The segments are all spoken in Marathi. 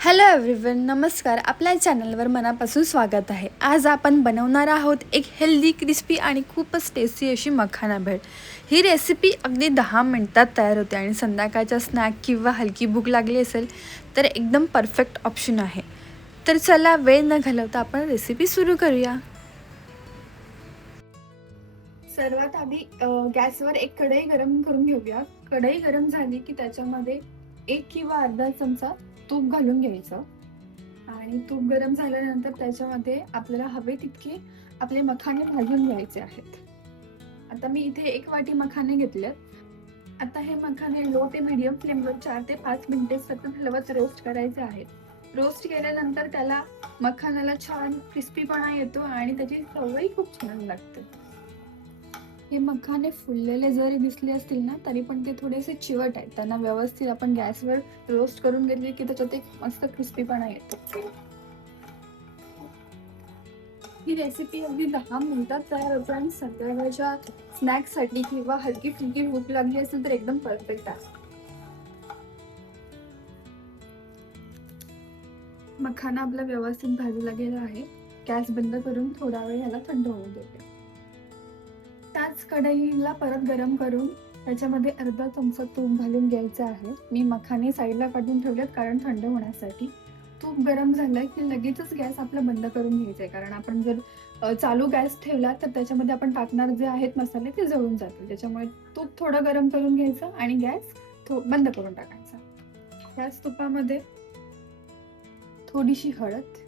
हॅलो एव्हरीवन, नमस्कार. आपल्या चॅनलवर मनापासून स्वागत आहे. आज आपण बनवणार आहोत एक हेल्दी, क्रिस्पी आणि खूपच टेस्टी अशी मखाना भेळ. ही रेसिपी अगदी 10 मिनिटात तयार होते आणि संध्याकाळचा स्नॅक किंवा हलकी भूक लागली असेल तर एकदम परफेक्ट ऑप्शन आहे. तर चला वेळ न घालवता आपण रेसिपी सुरू करूया. सर्वात आधी गॅसवर एक कढई गरम करून घेऊया. कढई गरम झाली की त्याच्यामध्ये 1 किंवा अर्धा चमचा तूप घालून घ्यायचं आणि तूप गरम झाल्यानंतर त्याच्यामध्ये आपल्याला हवे तितके आपले मखाने भाजून घ्यायचे आहेत. आता मी इथे 1 वाटी मखाने घेतलेत. आता हे मखाने लो ते मीडियम फ्लेमवर 4 ते 5 मिनिटे सतत हलवत रोस्ट करायचे आहेत. रोस्ट केल्यानंतर त्याला मखानाला छान क्रिस्पीपणा येतो आणि त्याची चवही खूप छान लागते. हे मखाने फुललेले जरी दिसले असतील ना तरी पण ते थोडेसे चिवट आहेत. त्यांना व्यवस्थित आपण गॅसवर रोस्ट करून घेतले की त्याच्यात एक मस्त क्रिस्पीपणा येतो. ही रेसिपी अगदी 10 मिनिटात तयार होते आणि संध्याकाळच्या स्नॅक्ससाठी किंवा हलकी फुलकी भूक लागली असेल तर एकदम परफेक्ट आहे. मखाना आपला व्यवस्थित भाजला गेला आहे. गॅस बंद करून थोडा वेळ ह्याला थंड होऊ देऊया. त्याच कढईला परत गरम करून त्याच्यामध्ये अर्धा चमचा तूप घालून घ्यायचं आहे. मी मखाने साईडला काढून ठेवलेत कारण थंड होण्यासाठी. तूप गरम झालं की लगेचच गॅस आपला बंद करून घ्यायचा आहे, कारण आपण जर चालू गॅस ठेवला तर त्याच्यामध्ये आपण टाकणार जे आहेत मसाले ते जळून जातील. त्याच्यामुळे तूप थोडं गरम करून घ्यायचं आणि गॅस बंद करून टाकायचा. त्याच तुपामध्ये थोडीशी हळद,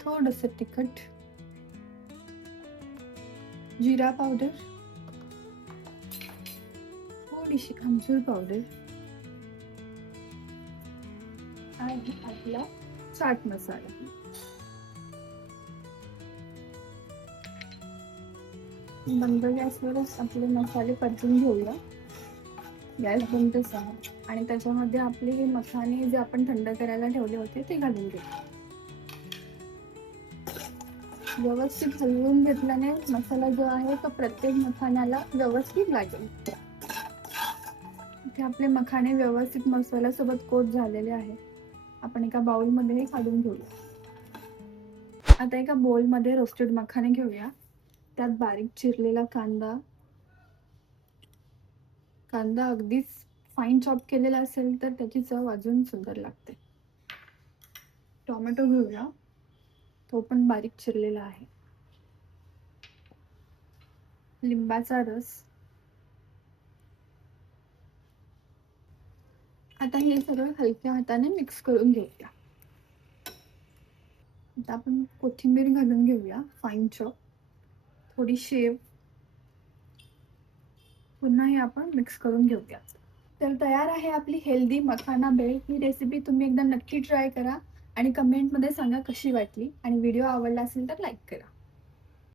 थोडंसं तिखट, जिरा पावडर, थोडीशी आमचूर पावडर आणि आपला चाट मसाला. बंद गॅसवरच आपले मसाले परतून घेऊया. गॅस बंदच आहे आणि त्याच्यामध्ये आपले हे मसाले जे आपण थंड करायला ठेवले होते ते घालून घेऊ. व्यवस्थित हलवून घेतल्याने मसाला जो आहे तो प्रत्येक मखाण्याला व्यवस्थित लागेल. इथे आपले मखाने व्यवस्थित मसाल्यासोबत कोट झालेले आहे. आपण एका बाउलमध्ये काढून घेऊया. आता एका बाउलमध्ये रोस्टेड मखाने घेऊया. त्यात बारीक चिरलेला कांदा अगदीच फाईन चॉप केलेला असेल तर त्याची चव अजून सुंदर लागते. टोमॅटो घेऊया, तो पण बारीक चिरलेला आहे. लिंबाचा रस. आता हे सगळं हलक्या हाताने मिक्स करून घेऊया. आता आपण कोथिंबीर घालून घेऊया, फाईन चॉप, थोडी शेव. पुन्हा हे आपण मिक्स करून घेऊया. तर तयार आहे आपली हेल्दी मखाना भेळ. ही रेसिपी तुम्ही एकदा नक्की ट्राय करा आणि कमेंटमध्ये सांगा कशी वाटली आणि व्हिडिओ आवडला असेल तर लाईक करा.